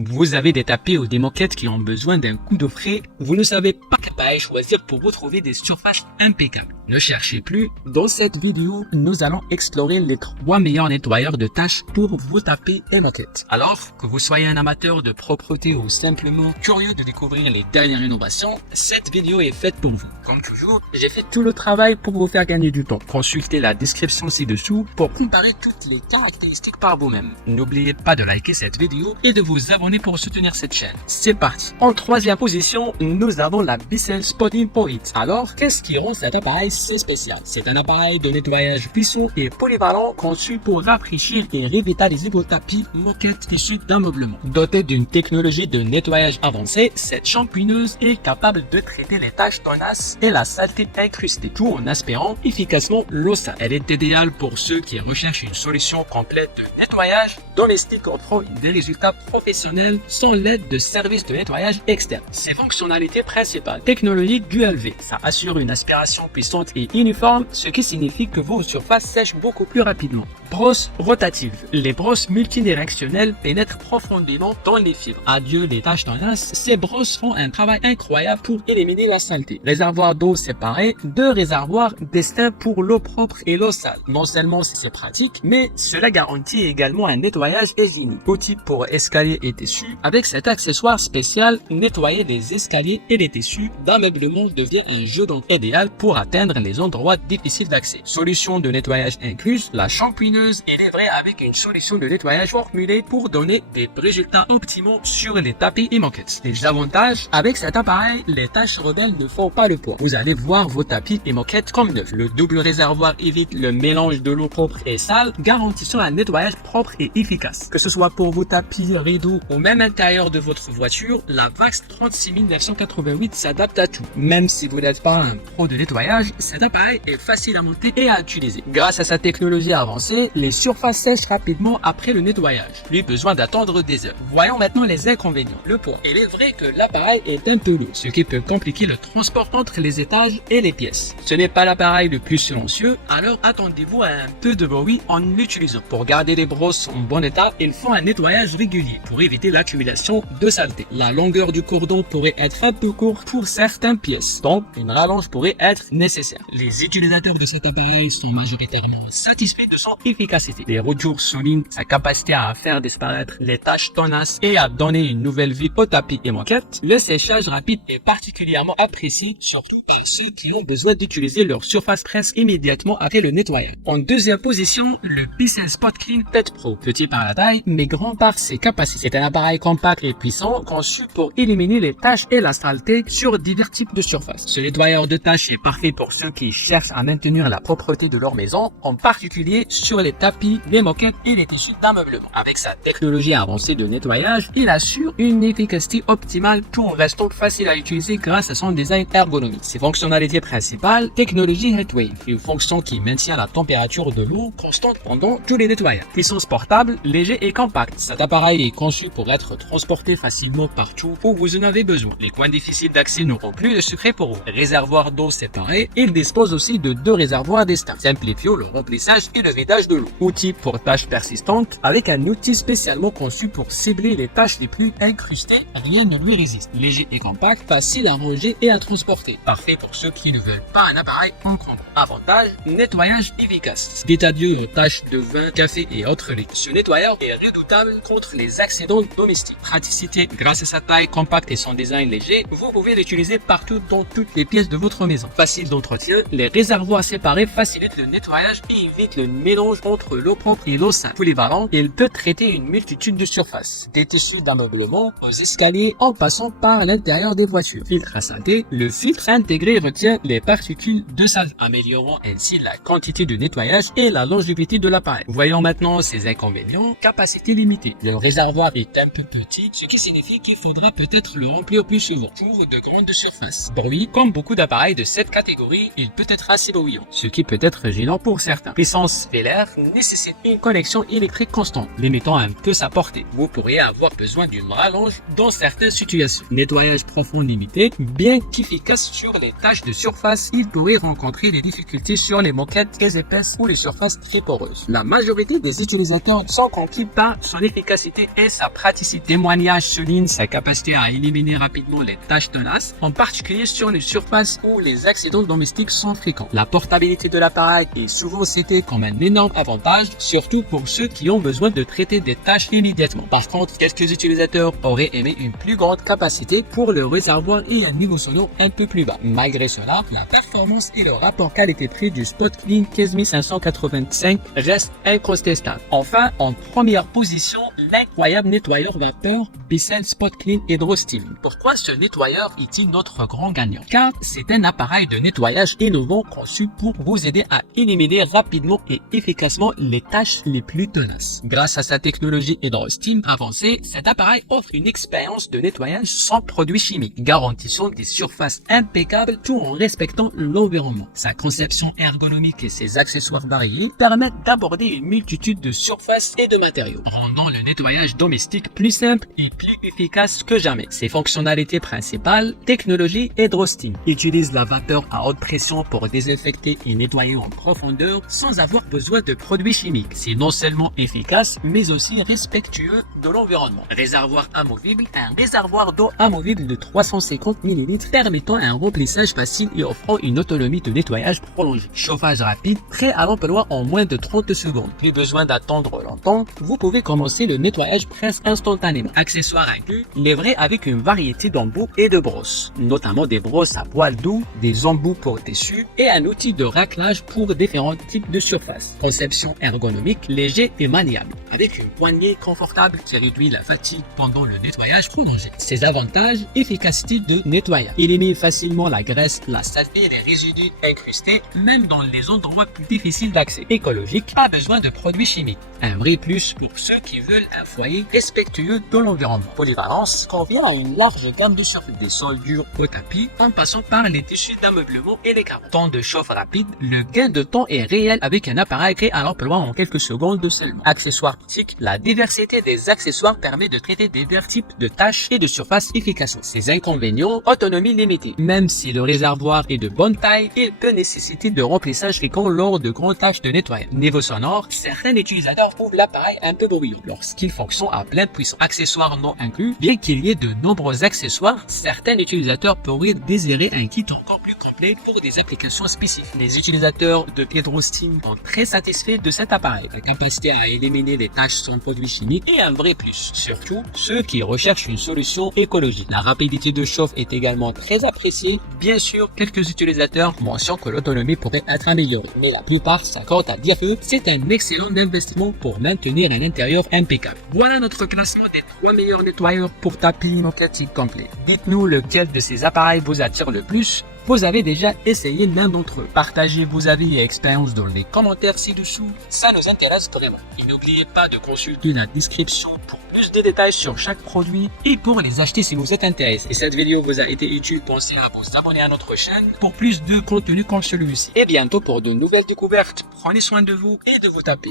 Vous avez des tapis ou des moquettes qui ont besoin d'un coup de frais, vous ne savez pas quel appareil choisir pour retrouver des surfaces impeccables. Ne cherchez plus, dans cette vidéo, nous allons explorer les 3 meilleurs nettoyeurs de tâches pour vos tapis et moquettes. Alors que vous soyez un amateur de propreté ou simplement curieux de découvrir les dernières innovations, cette vidéo est faite pour vous. Comme toujours, j'ai fait tout le travail pour vous faire gagner du temps. Consultez la description ci-dessous pour comparer toutes les caractéristiques par vous-même. N'oubliez pas de liker cette vidéo et de vous abonner pour soutenir cette chaîne. C'est parti. En 3e position, nous avons la Bissell Spotting Point. Alors, qu'est-ce qui rend cet appareil si spécial? C'est un appareil de nettoyage puissant et polyvalent conçu pour rafraîchir et revitaliser vos tapis, moquettes issus d'ameublement. Doté d'une technologie de nettoyage avancée, cette champouineuse est capable de traiter les taches tenaces et la saleté incrustée, tout en aspirant efficacement l'eau sale. Elle est idéale pour ceux qui recherchent une solution complète de nettoyage domestique offrant des résultats professionnels sans l'aide de services de nettoyage externe. Ses fonctionnalités principales: technologie Dual V. Ça assure une aspiration puissante et uniforme, ce qui signifie que vos surfaces sèchent beaucoup plus rapidement. Brosse rotative. Les brosses multidirectionnelles pénètrent profondément dans les fibres. Adieu les taches tenaces, ces brosses font un travail incroyable pour éliminer la saleté. Réservoir d'eau séparé, 2 réservoirs distincts pour l'eau propre et l'eau sale. Non seulement c'est pratique, mais cela garantit également un nettoyage hygiénique. Outil pour escaliers et tissus. Avec cet accessoire spécial, nettoyer les escaliers et les tissus d'ameublement devient un jeu d'entrée idéal pour atteindre les endroits difficiles d'accès. Solution de nettoyage incluse, la champouineuse est livrée avec une solution de nettoyage formulée pour donner des résultats optimaux sur les tapis et moquettes. Les avantages: avec cet appareil, les taches rebelles ne font pas le poids. Vous allez voir vos tapis et moquettes comme neufs. Le double réservoir évite le mélange de l'eau propre et sale, garantissant un nettoyage propre et efficace. Que ce soit pour vos tapis, rideaux ou même l'intérieur de votre voiture, la VAX 36988 s'adapte à tout. Même si vous n'êtes pas un pro de nettoyage, cet appareil est facile à monter et à utiliser. Grâce à sa technologie avancée, les surfaces sèchent rapidement après le nettoyage. Plus besoin d'attendre des heures. Voyons maintenant les inconvénients. Le poids. Il est vrai que l'appareil est un peu lourd, ce qui peut compliquer le transport entre les étages et les pièces. Ce n'est pas l'appareil le plus silencieux, alors attendez-vous à un peu de bruit en l'utilisant. Pour garder les brosses en bon état, il faut un nettoyage régulier pour éviter l'accumulation de saleté. La longueur du cordon pourrait être un peu courte pour certaines pièces, donc une rallonge pourrait être nécessaire. Les utilisateurs de cet appareil sont majoritairement satisfaits de son efficacité. Les retours soulignent sa capacité à faire disparaître les taches tenaces et à donner une nouvelle vie aux tapis et moquettes. Le séchage rapide est particulièrement apprécié, surtout par ceux qui ont besoin d'utiliser leur surface presque immédiatement après le nettoyage. En 2e position, le Bissell Spot Clean Pet Pro. Petit par la taille, mais grand par ses capacités. C'est un appareil compact et puissant, conçu pour éliminer les taches et la saleté sur divers types de surfaces. Ce nettoyeur de tâches est parfait pour ceux qui cherchent à maintenir la propreté de leur maison, en particulier sur les tapis, les moquettes et les tissus d'ameublement. Avec sa technologie avancée de nettoyage, il assure une efficacité optimale tout en restant facile à utiliser grâce à son design ergonomique. Ses fonctionnalités principales: technologie Heatwave, une fonction qui maintient la température de l'eau constante pendant tous les nettoyages. Puissance portable, léger et compact. Cet appareil est conçu pour être transporté facilement partout où vous en avez besoin. Les coins difficiles d'accès n'auront plus de secret pour vous. Réservoir d'eau séparé, il dispose aussi de 2 réservoirs distincts, simplifiant le remplissage et le vidage de l'eau. Outil pour tâches persistantes, avec un outil spécialement conçu pour cibler les tâches les plus incrustées, rien ne lui résiste. Léger et compact, facile à ranger et à transporter. Parfait pour ceux qui ne veulent pas un appareil encombrant. Avantage: nettoyage efficace. Dites adieu aux tâches de vin, café et autres liquides. Ce nettoyeur est redoutable contre les accidents domestiques. Praticité: grâce à sa taille compacte et son design léger, vous pouvez l'utiliser partout dans toutes les pièces de votre maison. Facile d'entretien, les réservoirs séparés facilitent le nettoyage et évitent le mélange entre l'eau propre et l'eau sale. Polyvalent, il peut traiter une multitude de surfaces, des tissus d'ameublement aux escaliers en passant par l'intérieur des voitures. Filtre à saleté, le filtre intégré retient les particules de saleté, améliorant ainsi la quantité de nettoyage et la longévité de l'appareil. Voyons maintenant ses inconvénients. Capacité limitée. Le réservoir est un peu petit, ce qui signifie qu'il faudra peut-être le remplir plus souvent pour de grandes surfaces. Bruit: comme beaucoup d'appareils de cette catégorie, il peut être assez bruyant, ce qui peut être gênant pour certains. Puissance vélaire, nécessitent une connexion électrique constante, limitant un peu sa portée. Vous pourriez avoir besoin d'une rallonge dans certaines situations. Nettoyage profond limité, bien qu'efficace sur les tâches de surface, il pourrait rencontrer des difficultés sur les moquettes très épaisses ou les surfaces très poreuses. La majorité des utilisateurs sont conquis par son efficacité et sa praticité. Témoignage souligne sa capacité à éliminer rapidement les tâches tenaces, en particulier sur les surfaces où les accidents domestiques sont fréquents. La portabilité de l'appareil est souvent citée comme un énorme avantage, surtout pour ceux qui ont besoin de traiter des tâches immédiatement. Par contre, quelques utilisateurs auraient aimé une plus grande capacité pour le réservoir et un niveau sonore un peu plus bas. Malgré cela, la performance et le rapport qualité-prix du SpotClean 15585 restent incontestables. Enfin, en première position, l'incroyable nettoyeur vapeur Bissell SpotClean HydroSteam. Pourquoi ce nettoyeur est-il notre grand gagnant? Car c'est un appareil de nettoyage innovant conçu pour vous aider à éliminer rapidement et efficacement les tâches les plus tenaces. Grâce à sa technologie HydroSteam avancée, cet appareil offre une expérience de nettoyage sans produits chimiques, garantissant des surfaces impeccables tout en respectant l'environnement. Sa conception ergonomique et ses accessoires variés permettent d'aborder une multitude de surfaces et de matériaux, rendant le nettoyage domestique plus simple et plus efficace que jamais. Ses fonctionnalités principales, technologie HydroSteam, utilise la vapeur à haute pression pour désinfecter et nettoyer en profondeur sans avoir besoin de produits chimiques. C'est non seulement efficace, mais aussi respectueux de l'environnement. Réservoir amovible, un réservoir d'eau amovible de 350 ml permettant un remplissage facile et offrant une autonomie de nettoyage prolongée. Chauffage rapide, prêt à l'emploi en moins de 30 secondes. Plus besoin d'attendre longtemps, vous pouvez commencer le nettoyage presque instantanément. Accessoires inclus, livré avec une variété d'embouts et de brosses, notamment des brosses à poils doux, des embouts pour tissu et un outil de raclage pour différents types de surfaces. Conception ergonomique, léger et maniable, avec une poignée confortable qui réduit la fatigue pendant le nettoyage prolongé. Ses avantages, efficacité de nettoyage, élimine facilement la graisse, la saleté et les résidus incrustés, même dans les endroits plus difficiles d'accès. Écologique, pas besoin de produits chimiques. Un vrai plus pour ceux qui veulent un foyer respectueux de l'environnement. Polyvalence convient à une large gamme de surfaces, des sols durs au tapis, en passant par les tissus d'ameublement et les carreaux. Temps de chauffe rapide, le gain de temps est réel avec un appareil prêt à l'emploi en quelques secondes seulement. Accessoires pratiques, la diversité des accessoires permet de traiter divers types de tâches et de surfaces efficacement. Ses inconvénients, autonomie limitée. Même si le réservoir est de bonne taille, il peut nécessiter de remplissage fréquent lors de grandes tâches de nettoyage. Niveau sonore, certains utilisateurs trouvent l'appareil un peu bruyant lorsqu'il fonctionne à pleine puissance. Accessoires non inclus, bien qu'il y ait de nombreux accessoires, certains utilisateurs pourraient désirer un kit encore plus complet pour des applications spécifiques. Les utilisateurs de HydroSteam sont très satisfaits de cet appareil. La capacité à éliminer les tâches sans produits chimiques est un vrai plus, surtout ceux qui recherchent une solution écologique. La rapidité de chauffe est également très appréciée. Bien sûr, quelques utilisateurs mentionnent que l'autonomie pourrait être améliorée, mais la plupart s'accordent à dire que c'est un excellent investissement pour maintenir un intérieur impeccable. Voilà notre classement des 3 meilleurs nettoyeurs pour tapis moquette complet. Dites-nous lequel de ces appareils vous attire le plus. Vous avez déjà essayé l'un d'entre eux. Partagez vos avis et expériences dans les commentaires ci-dessous, ça nous intéresse vraiment. Et n'oubliez pas de consulter la description pour plus de détails sur chaque produit et pour les acheter si vous êtes intéressé. Et cette vidéo vous a été utile, pensez à vous abonner à notre chaîne pour plus de contenu comme celui-ci. Et bientôt pour de nouvelles découvertes. Prenez soin de vous et de vos tapis.